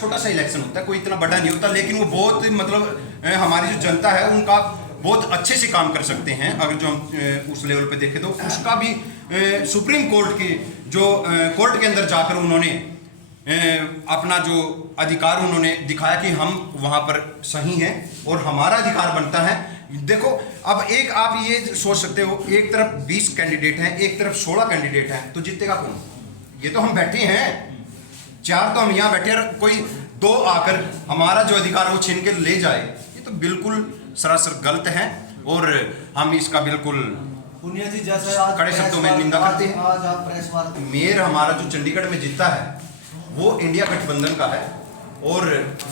छोटा सा इलेक्शन होता है, कोई इतना बड़ा नहीं होता, लेकिन वो बहुत मतलब हमारी जो जनता है उनका बहुत अच्छे से काम कर सकते हैं। अगर जो हम उस लेवल पे देखें तो उसका भी सुप्रीम कोर्ट की जो कोर्ट के अंदर जाकर उन्होंने अपना जो अधिकार उन्होंने दिखाया कि हम वहाँ पर सही हैं और हमारा अधिकार बनता है। देखो अब एक आप ये सोच सकते हो, एक तरफ 20 कैंडिडेट हैं, एक तरफ 16 कैंडिडेट हैं, तो जीतेगा कौन? ये तो हम बैठे हैं 4, तो हम यहाँ बैठे हैं, कोई 2 आकर हमारा जो अधिकार वो छीन के ले जाए, ये तो बिल्कुल सरासर गलत है और हम इसका बिल्कुल पुनिया जी जैसा कड़े शब्दों में निंदा करते हैं। आज आप प्रेस वार्ता मेयर हमारा जो चंडीगढ़ में जीता है वो इंडिया गठबंधन का है और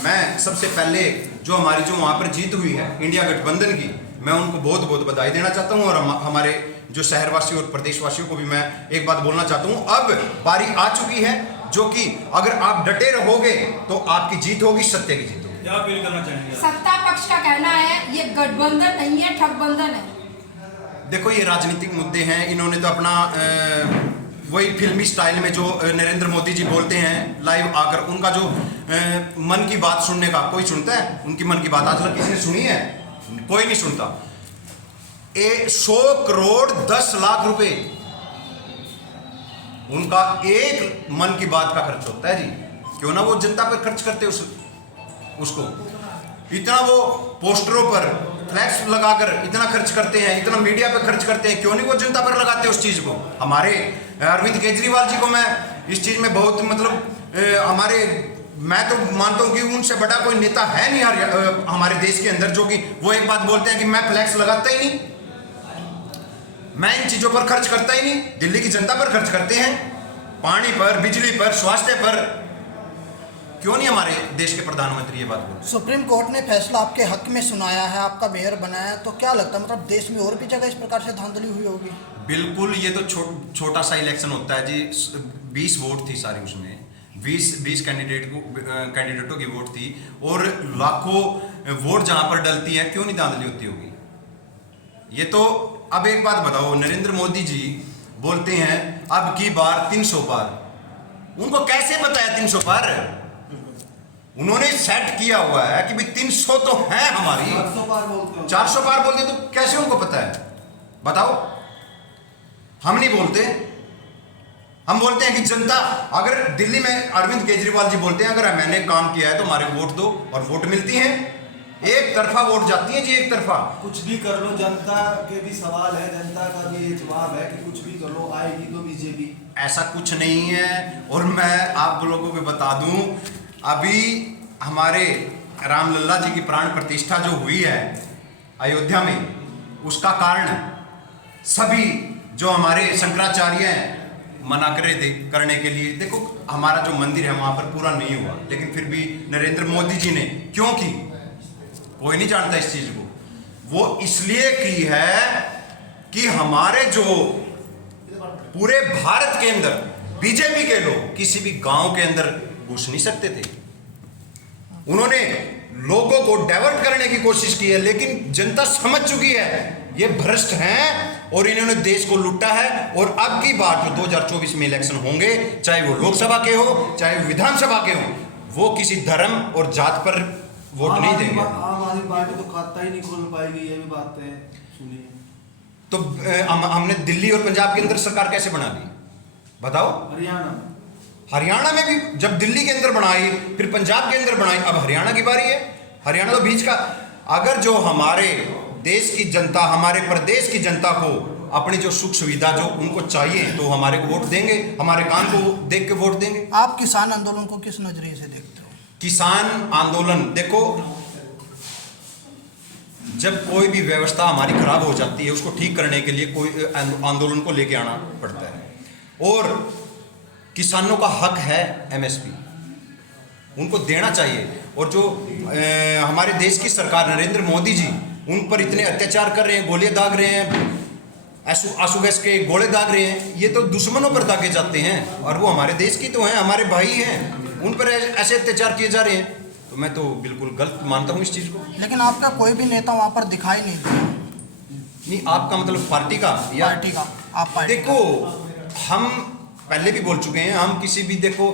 मैं सबसे पहले जो हमारी जो वहाँ पर जीत हुई है इंडिया गठबंधन की, मैं उनको बहुत बहुत बधाई देना चाहता हूँ और हमारे जो शहरवासियों और प्रदेशवासियों को भी मैं एक बात बोलना चाहता हूँ, अब बारी आ चुकी है जो कि अगर आप डटे रहोगे तो आपकी जीत होगी, सत्य की जीत होगी। क्या अपील करना चाहेंगे? सत्ता पक्ष का कहना है ये गठबंधन नहीं है, ठगबंधन है। देखो ये राजनीतिक मुद्दे हैं, इन्होंने तो अपना वही फिल्मी स्टाइल में जो नरेंद्र मोदी जी बोलते हैं लाइव आकर, उनका जो मन की बात सुनने का कोई सुनता है? उनकी मन की बात आज तक किसी ने सुनी है? कोई नहीं सुनता। 100 करोड़ 10 लाख रुपए उनका एक मन की बात का खर्च होता है जी। क्यों ना वो जनता पर खर्च करते उसको इतना, वो पोस्टरों पर फ्लैक्स लगाकर इतना खर्च करते हैं, इतना मीडिया पे खर्च करते हैं, क्यों नहीं वो जनता पर लगाते उस चीज को? हमारे अरविंद केजरीवाल जी को मैं इस चीज में बहुत मतलब मैं तो मानता हूं कि उनसे बड़ा कोई नेता है नहीं हमारे देश के अंदर, जो कि वो एक बात बोलते हैं कि मैं फ्लैक्स लगाता ही नहीं, मैं इन चीजों पर खर्च करता ही नहीं। दिल्ली की जनता पर खर्च करते हैं, पानी पर, बिजली पर, स्वास्थ्य पर। क्यों नहीं हमारे देश के प्रधानमंत्री ये बात बोलते? सुप्रीम कोर्ट ने फैसला आपके हक में सुनाया है, आपका मेयर बनाया है, तो क्या लगता है मतलब देश में और भी जगह इस प्रकार से धांधली हुई होगी? बिल्कुल, ये तो छोटा सा इलेक्शन होता है जी। 20 वोट थी सारी, उसमें 20 कैंडिडेटों की वोट थी और लाखों वोट जहां पर डलती है, क्यों नहीं धांधली होती होगी? ये तो अब एक बात बताओ, नरेंद्र मोदी जी बोलते हैं अब की बार 300 पार, उनको कैसे पता है 300 पार? उन्होंने सेट किया हुआ है कि भाई 300 तो है हमारी, 400 पार बोलते तो कैसे उनको पता है? बताओ। हम नहीं बोलते, हम बोलते हैं कि जनता, अगर दिल्ली में अरविंद केजरीवाल जी बोलते हैं अगर मैंने काम किया है तो हमारे वोट दो, और वोट मिलती है, एक तरफा वोट जाती है जी, एक तरफा। कुछ भी कर लो, जनता के भी सवाल है, जनता का भी ये जवाब है कि कुछ भी कर लो आएगी तो बीजेपी। ऐसा कुछ नहीं है। और मैं आप लोगों को बता दूं, अभी हमारे रामलल्ला जी की प्राण प्रतिष्ठा जो हुई है अयोध्या में, उसका कारण सभी जो हमारे शंकराचार्य हैं मना कर रहे थे करने के लिए। देखो हमारा जो मंदिर है वहां पर पूरा नहीं हुआ, लेकिन फिर भी नरेंद्र मोदी जी ने क्यों की? कोई नहीं जानता इस चीज को। वो इसलिए की है कि हमारे जो पूरे भारत के अंदर बीजेपी के लोग किसी भी गांव के अंदर घुस नहीं सकते थे। उन्होंने लोगों को डाइवर्ट करने की कोशिश की है, लेकिन जनता समझ चुकी है ये भ्रष्ट हैं और इन्होंने देश को लूटा है। और अब की बात जो 2024 में इलेक्शन होंगे, चाहे वो लोकसभा के हो चाहे विधानसभा के हो, वो किसी धर्म और जात पर वोट नहीं देंगे। आम आदमी पार्टी तो खाता ही नहीं खोल पाएगी, ये भी बातें सुनिए। तो हमने दिल्ली और पंजाब के अंदर सरकार कैसे बना दी बताओ? हरियाणा में भी जब दिल्ली के अंदर बनाई, फिर पंजाब के अंदर बनाई, अब हरियाणा की बारी है। हरियाणा तो बीच का। अगर जो हमारे देश की जनता, हमारे प्रदेश की जनता को अपनी जो सुख सुविधा जो उनको चाहिए, तो हमारे को वोट देंगे, हमारे काम को देख के वोट देंगे। आप किसान आंदोलन को किस नजरिए से देखते हो? किसान आंदोलन, देखो जब कोई भी व्यवस्था हमारी खराब हो जाती है, उसको ठीक करने के लिए कोई आंदोलन को लेके आना पड़ता है। और किसानों का हक है एमएसपी, उनको देना चाहिए। और जो हमारे देश की सरकार नरेंद्र मोदी जी उन पर इतने अत्याचार कर रहे हैं, गोलियां दाग रहे हैं, आंसू गैस के गोले दाग रहे हैं, ये तो दुश्मनों पर दागे जाते हैं। और वो हमारे देश की तो हैं, हमारे भाई हैं, उन पर ऐसे अत्याचार किए जा रहे हैं, तो मैं तो बिल्कुल गलत मानता हूँ इस चीज़ को। लेकिन आपका कोई भी नेता वहाँ पर दिखाई नहीं दिया। नहीं, आपका मतलब पार्टी का या पार्टी का? आप पार्टी देखो, हम पहले भी बोल चुके हैं, हम किसी भी देखो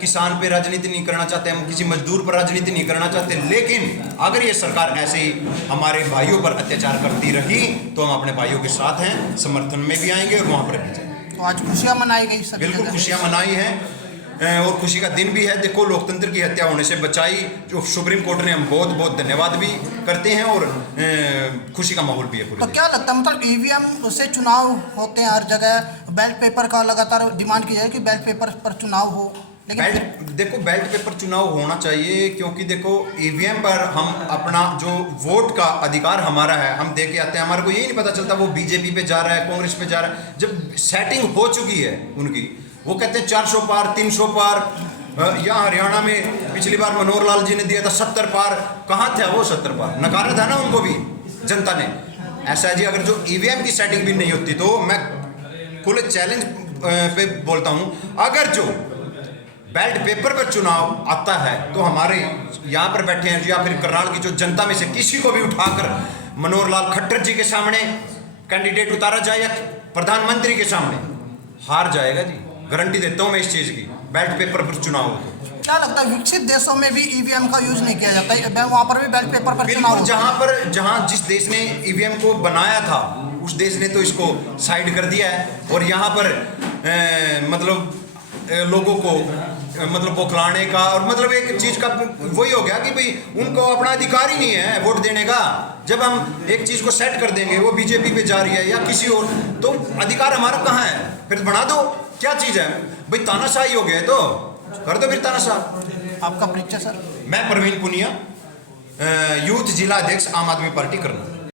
किसान पे राजनीति नहीं करना चाहते, हम किसी मजदूर पर राजनीति नहीं करना चाहते, लेकिन अगर ये सरकार ऐसे ही हमारे भाइयों पर अत्याचार करती रही तो हम अपने भाइयों के साथ हैं, समर्थन में भी आएंगे और वहाँ पर भी जाएंगे। तो आज खुशियाँ मनाई गई सभी बिल्कुल जगह। खुशियाँ मनाई हैं और खुशी का दिन भी है। देखो लोकतंत्र की हत्या होने से बचाई जो सुप्रीम कोर्ट ने, हम बहुत बहुत धन्यवाद भी करते हैं और खुशी का माहौल भी है पूरे तो देश। क्या लगता है मतलब ईवीएम से चुनाव होते हैं हर जगह, बैलेट पेपर का लगातार डिमांड की जाए कि बैलेट पेपर पर चुनाव हो, लेकिन देखो बैलेट पेपर चुनाव होना चाहिए, क्योंकि देखो ईवीएम पर हम अपना जो वोट का अधिकार हमारा है हम दे के आते हैं, हमारे को यही नहीं पता चलता वो बीजेपी पे जा रहा है, कांग्रेस पे जा रहा है। जब सेटिंग हो चुकी है उनकी, वो कहते हैं 400 पार 300 पार, यहाँ हरियाणा में पिछली बार मनोहर लाल जी ने दिया था 70 पार, कहाँ था वो 70 पार, नकारा था ना उनको भी जनता ने। ऐसा है जी, अगर जो ईवीएम की सेटिंग भी नहीं होती तो मैं खुले चैलेंज पे बोलता हूँ, अगर जो बैलेट पेपर पर चुनाव आता है तो हमारे यहाँ पर बैठे हैं या फिर करनाल की जो जनता में से किसी को भी उठाकर मनोहर लाल खट्टर जी के सामने कैंडिडेट उतारा जाए या प्रधानमंत्री के सामने, हार जाएगा जी, गारंटी देता हूँ मैं इस चीज़ की। बैलेट पेपर पर चुनाव हो तो क्या लगता है विकसित देशों में भी ईवीएम का यूज नहीं किया जाता है, वहाँ पर भी बैलेट पेपर पर चुनाव बिल्कुल, जहाँ जिस देश ने ईवीएम को बनाया था उस देश ने तो इसको साइड कर दिया है और यहाँ पर मतलब लोगों को मतलब बौखलाने का और मतलब एक चीज़ का वही हो गया कि भाई उनको अपना अधिकार ही नहीं है वोट देने का। जब हम एक चीज़ को सेट कर देंगे, वो बीजेपी पे जा रही है या किसी और, तो अधिकार हमारा कहाँ है? फिर बना दो, क्या चीज़ है भाई, तानाशाही हो गया तो कर दो फिर तानाशाह। आपका परिचय सर? मैं प्रवीण पुनिया, यूथ जिला अध्यक्ष आम आदमी पार्टी करना।